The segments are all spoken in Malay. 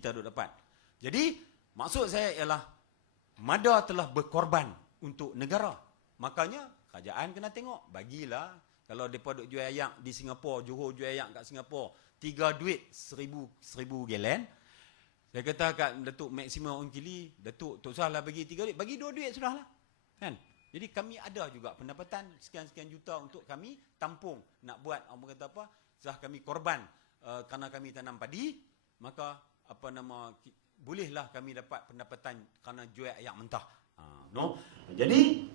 kita duk dapat. Jadi maksud saya ialah Mada telah berkorban untuk negara. Makanya kerajaan kena tengok, bagilah. Kalau mereka duk jual ayak di Singapura, Johor jual ayak kat Singapura, 3 duit 1000 galen. Saya kata kat Datuk maksimum orang Kili, Datuk tak usahlah bagi 3 duit, bagi 2 duit sudahlah. Kan? Jadi kami ada juga pendapatan sekian-sekian juta untuk kami tampung nak buat orang kata apa? Sah kami korban kerana kami tanam padi, maka bolehlah kami dapat pendapatan kerana jual ayak mentah. No. Jadi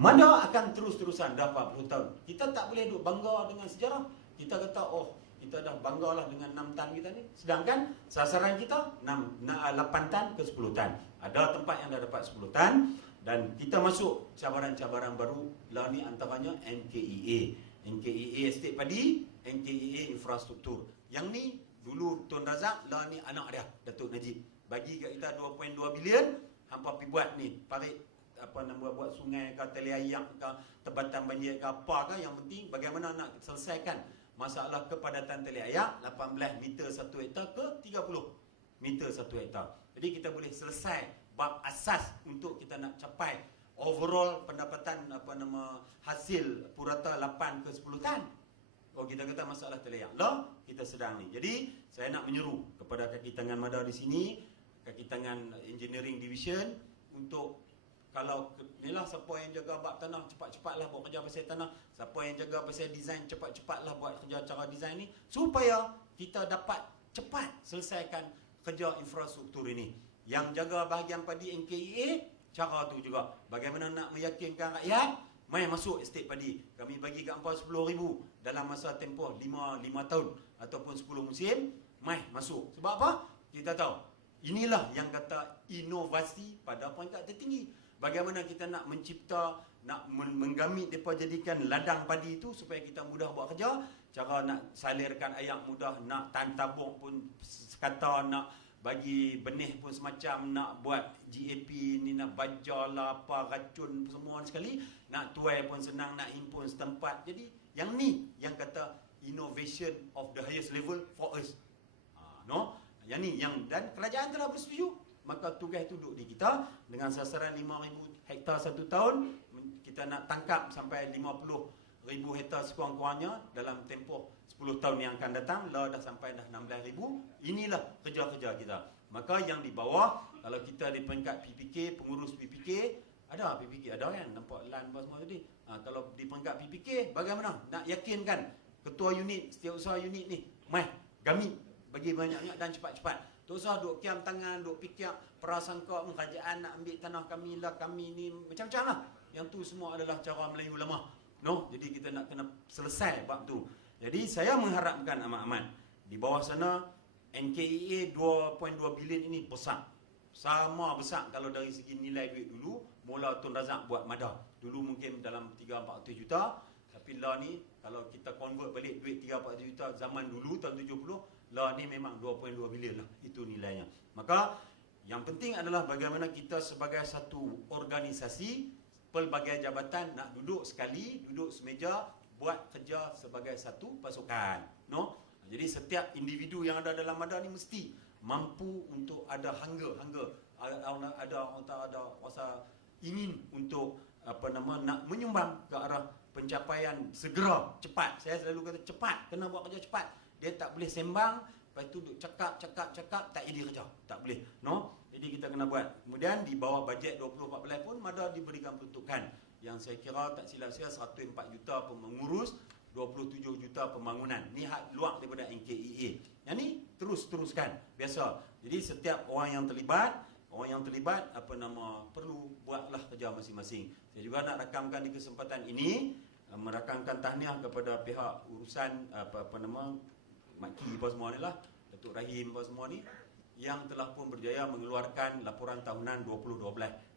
Mada akan terus-terusan dah 40 tahun. Kita tak boleh duk bangga dengan sejarah. Kita kata kita dah banggalah dengan 6 tan kita ni. Sedangkan sasaran kita 8 tan ke 10 tan. Ada tempat yang dah dapat 10 tan dan kita masuk cabaran-cabaran baru lah ni antaranya NKEA. NKEA estate padi, NKEA infrastruktur. Yang ni dulu Tun Razak lah ni anak dia, Datuk Najib. Bagi kat kita 2.2 bilion, hampa pergi buat ni, parit buat sungai ke, tali ayak ke, tebatan banjir ke apa ke, yang penting bagaimana nak selesaikan masalah kepadatan tali ayak 18 meter 1 hektar ke 30 meter 1 hektar. Jadi kita boleh selesai bab asas untuk kita nak capai overall pendapatan hasil purata 8 ke 10 tan. Kita kata masalah tali ayak lah kita sedang ni. Jadi saya nak menyeru kepada kaki tangan Mada di sini, kaki tangan engineering division, untuk kalau inilah siapa yang jaga bab tanah, cepat-cepatlah buat kerja pasal tanah. Siapa yang jaga pasal design, cepat-cepatlah buat kerja cara design ni, supaya kita dapat cepat selesaikan kerja infrastruktur ini. Yang jaga bahagian padi NKEA, cara tu juga. Bagaimana nak meyakinkan rakyat, mai masuk estate padi. Kami bagi kat hampa 10,000 dalam masa tempoh 5 tahun ataupun 10 musim, mai masuk. Sebab apa? Kita tahu, inilah yang kata inovasi pada peringkat tertinggi. Bagaimana kita nak mencipta, nak menggamit mereka jadikan ladang padi itu supaya kita mudah buat kerja. Cara nak salirkan ayak mudah, nak tabung pun sekata, nak bagi benih pun semacam, nak buat GAP ni, nak baja lah, apa, racun semua sekali. Nak tuai pun senang, nak himpun setempat. Jadi yang ni yang kata innovation of the highest level for us. No? Yang ni yang, dan kerajaan telah bersetuju. Maka tugas itu duduk di kita dengan sasaran 5,000 hektar 1 tahun. Kita nak tangkap sampai 50,000 hektar sekurang-kurangnya dalam tempoh 10 tahun yang akan datang. Lah dah sampai dah 16,000. Inilah kerja-kerja kita. Maka yang di bawah, kalau kita di peringkat PPK, pengurus PPK, ada PPK, ada kan, nampak LAN apa semua tadi. Kalau di peringkat PPK, bagaimana nak yakinkan ketua unit, setiausaha unit ni, gamit bagi banyak-banyak dan cepat-cepat. Tak usah duk kiam tangan, duk fikir prasangka kerajaan nak ambil tanah kami lah, kami ni macam-macam lah. Yang tu semua adalah cara Melayu lama. No, jadi kita nak kena selesai bab tu. Jadi saya mengharapkan amat-amat di bawah sana NKEA 2.2 bilion ini besar. Sama besar kalau dari segi nilai duit dulu, mula Tun Razak buat Mada. Dulu mungkin dalam 3-400 juta, tapi lah ni kalau kita convert balik duit 3-400 juta zaman dulu tahun 70, lah ni memang 2.2 bilion lah, itu nilainya. Maka yang penting adalah bagaimana kita sebagai satu organisasi, pelbagai jabatan nak duduk sekali, duduk semeja, buat kerja sebagai satu pasukan. No? Jadi setiap individu yang ada dalam Mada ni mesti mampu untuk ada ada rasa ingin untuk nak menyumbang ke arah pencapaian segera, cepat. Saya selalu kata cepat, kena buat kerja cepat. Dia tak boleh sembang, lepas tu duk cakap, tak jadi kerja. Tak boleh. No? Jadi kita kena buat. Kemudian di bawah bajet 2014 pun Mada diberikan peruntukan yang saya kira tak silap saya 104 juta pengurus, 27 juta pembangunan. Ni hak luar daripada NKEA. Yang ni teruskan. Biasa. Jadi setiap orang yang terlibat perlu buatlah kerja masing-masing. Saya juga nak rakamkan di kesempatan ini, merakamkan tahniah kepada pihak urusan Maki apa semua ni lah, Datuk Rahim apa semua ni, yang telah pun berjaya mengeluarkan laporan tahunan 2012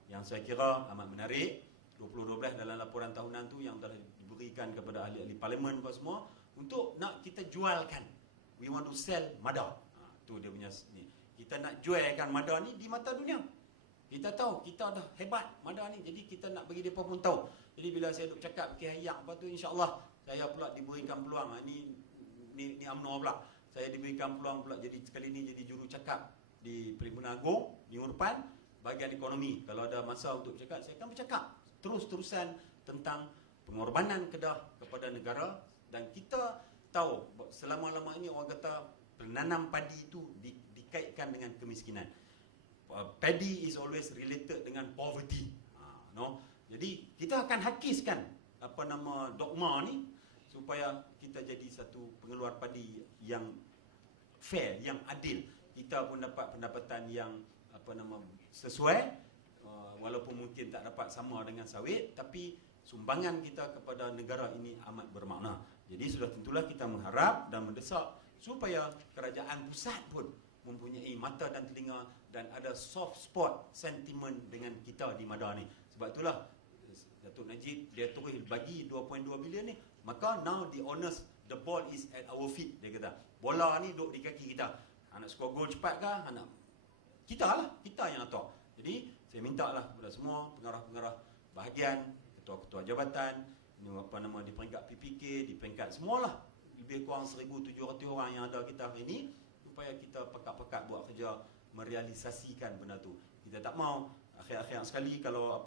yang saya kira amat menarik. 2012 dalam laporan tahunan tu yang telah diberikan kepada ahli-ahli parlimen apa semua untuk nak kita jualkan. We want to sell Mada. Tu dia punya ni. Kita nak jualkan Mada ni di mata dunia. Kita tahu kita dah hebat Mada ni, jadi kita nak bagi depa pun tahu. Jadi bila saya duk cakap hayak apa tu, insya-Allah saya pula diberikan peluang. Ni UMNO pula. Saya diberikan peluang pula jadi sekali ni jadi juru cakap di Perhimpunan Agong, Minggu depan, bahagian ekonomi. Kalau ada masa untuk bercakap, saya akan bercakap terus-terusan tentang pengorbanan Kedah kepada negara. Dan kita tahu selama-lama ini orang kata penanam padi itu dikaitkan dengan kemiskinan. Paddy is always related dengan poverty. No? Jadi kita akan hakiskan dogma ni supaya kita jadi satu pengeluar padi yang fair, yang adil. Kita pun dapat pendapatan yang sesuai, walaupun mungkin tak dapat sama dengan sawit, tapi sumbangan kita kepada negara ini amat bermakna. Jadi sudah tentulah kita mengharap dan mendesak supaya kerajaan pusat pun mempunyai mata dan telinga dan ada soft spot sentimen dengan kita di Mada ni. Sebab itulah Datuk Najib dia terus bagi 2.2 bilion ni. Maka now the honest, the ball is at our feet, dia kata. Bola ni duduk di kaki kita. Nak skor gol cepat ke? Kita yang atur. Jadi saya minta lah kepada semua pengarah-pengarah bahagian, ketua-ketua jabatan, di peringkat PPK, di peringkat semualah, lebih kurang 1,700 orang yang ada kita hari ini, supaya kita pekat-pekat buat kerja merealisasikan benda tu. Kita tak mau akhir-akhir sekali kalau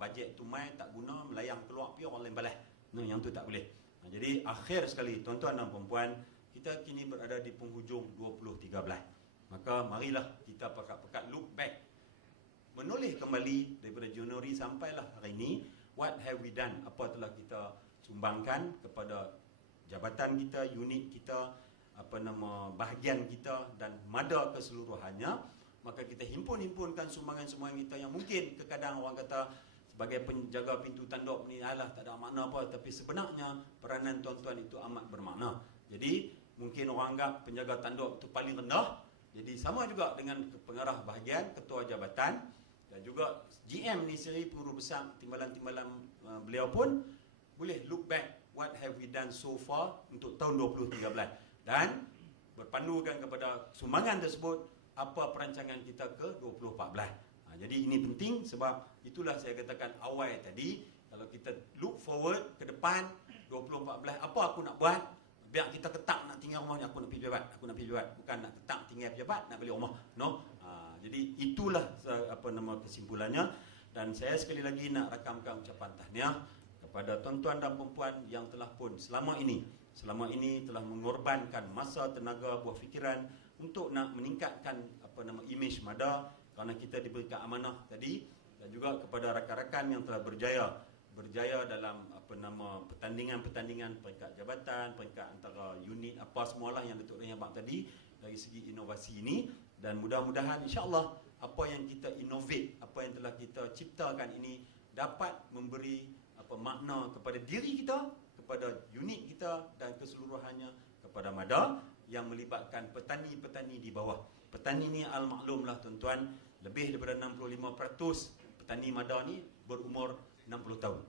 bajet tu main tak guna, melayang keluar pergi orang lain balas. Yang tu tak boleh. Jadi akhir sekali tuan-tuan dan puan-puan, kita kini berada di penghujung 2013. Maka marilah kita pekat-pekat look back, menoleh kembali daripada Januari sampailah hari ini. What have we done? Apa telah kita sumbangkan kepada jabatan kita, unit kita, bahagian kita dan Mada keseluruhannya. Maka kita himpunkan sumbangan-sumbangan kita yang mungkin kadang orang kata sebagai penjaga pintu tanduk ni alah tak ada makna apa, tapi sebenarnya peranan tuan-tuan itu amat bermakna. Jadi mungkin orang anggap penjaga tanduk itu paling rendah. Jadi sama juga dengan pengarah bahagian, ketua jabatan dan juga GM ni sendiri, pengurus besar timbalan-timbalan beliau pun boleh look back what have we done so far untuk tahun 2013 dan berpandukan kepada sumbangan tersebut apa perancangan kita ke 2014. Jadi ini penting sebab itulah saya katakan awal tadi, kalau kita look forward ke depan 2014, apa aku nak buat? Biar kita ketak nak tinggal rumah ni, aku nak pergi pejabat, bukan nak ketak tinggal pejabat nak beli rumah. No. Jadi itulah kesimpulannya, dan saya sekali lagi nak rakamkan ucapan tahniah kepada tuan-tuan dan puan-puan yang telah pun selama ini telah mengorbankan masa, tenaga, buah fikiran untuk nak meningkatkan imej Mada kerana kita diberikan amanah tadi, dan juga kepada rakan-rakan yang telah berjaya dalam pertandingan-pertandingan peringkat jabatan, peringkat antara unit apa semualah yang Datuk Rehyan abang tadi dari segi inovasi ini. Dan mudah-mudahan insya-Allah apa yang kita innovate, apa yang telah kita ciptakan ini dapat memberi makna kepada diri kita, kepada unit kita dan keseluruhannya kepada Mada yang melibatkan petani-petani di bawah. Petani ni al-maklumlah tuan-tuan, lebih daripada 65% petani Mada ni berumur 60 tahun.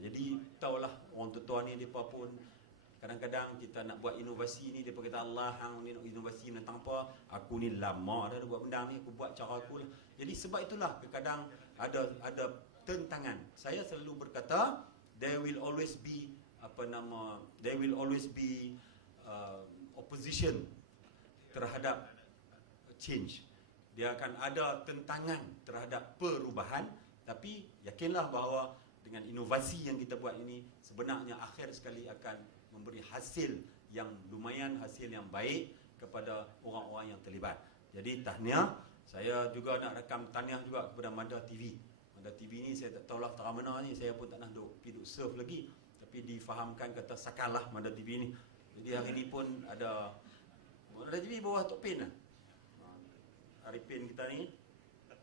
Jadi tahulah orang tua ni depa pun kadang-kadang kita nak buat inovasi ni, depa kata Allah hang ni nak inovasi tentang apa, aku ni lama dah buat benda ni, aku buat cara aku lah. Jadi sebab itulah kadang ada tentangan. Saya selalu berkata there will always be opposition terhadap change. Dia akan ada tentangan terhadap perubahan, tapi yakinlah bahawa dengan inovasi yang kita buat ini sebenarnya akhir sekali akan memberi hasil yang lumayan, hasil yang baik kepada orang-orang yang terlibat. Jadi tahniah, saya juga nak rakam tahniah juga kepada Mada TV. Mada TV ni saya tak tahulah terang mana ni, saya pun tak nak duduk surf lagi, tapi difahamkan kata sakarlah Mada TV ni. Jadi hari ni pun ada Mada TV bawah Tok Pin lah. Arifin kita ni,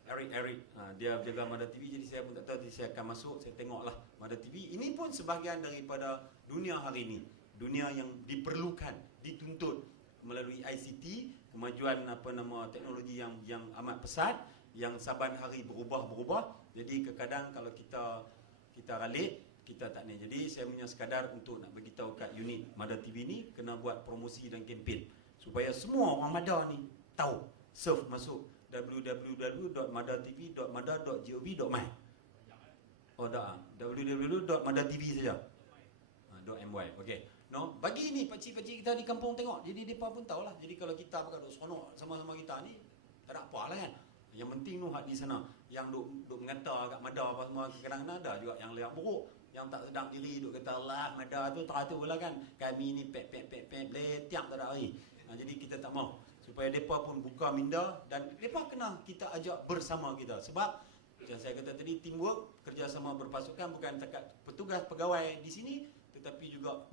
Eric, dia jaga Mada TV, jadi saya pun tak tahu, jadi saya akan masuk, saya tengoklah Mada TV. Ini pun sebahagian daripada dunia hari ini, dunia yang diperlukan, dituntut melalui ICT, kemajuan teknologi yang amat pesat, yang saban hari berubah. Jadi kadang kalau kita ralik, kita tak ni. Jadi saya punya sekadar untuk nak bagi tahu kat unit Mada TV ni kena buat promosi dan kempen supaya semua orang Mada ni tahu. Surf masuk www.madatv.mada.gov.my. Oh dah, www.madatv saja. .my. Okey. No, bagi ni pakcik-pakcik kita di kampung tengok. Jadi depa pun tahulah. Jadi kalau kita pakai duk seronok sama-sama kita ni, tak ada apa lah kan. Yang penting tu hak di sana. Yang duk mengata kat Mada apa semua, kadang-kadang ada juga yang lihat buruk, yang tak sedap diri duk kata Allah Mada tu teratur pula kan. Kami ni pek letiak tak ada hari. Jadi kita tak mau supaya depa pun buka minda dan depa kena kita ajak bersama kita. Sebab macam saya kata tadi, teamwork, kerjasama berpasukan bukan dekat petugas pegawai di sini, tetapi juga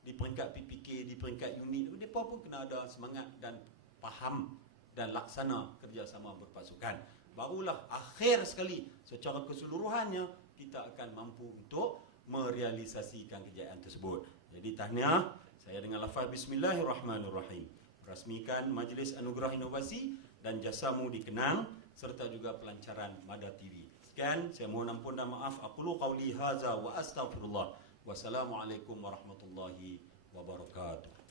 di peringkat PPK, di peringkat unit, depa pun kena ada semangat dan faham dan laksana kerjasama berpasukan. Barulah akhir sekali secara keseluruhannya kita akan mampu untuk merealisasikan kejayaan tersebut. Jadi tahniah, saya dengan lafaz Bismillahirrahmanirrahim rasmikan Majlis Anugerah Inovasi dan Jasamu dikenang serta juga pelancaran Mada TV. Sekian, saya mohon ampun dan maaf. Aqulu qauli hadza wa astaghfirullah. Wassalamualaikum warahmatullahi wabarakatuh.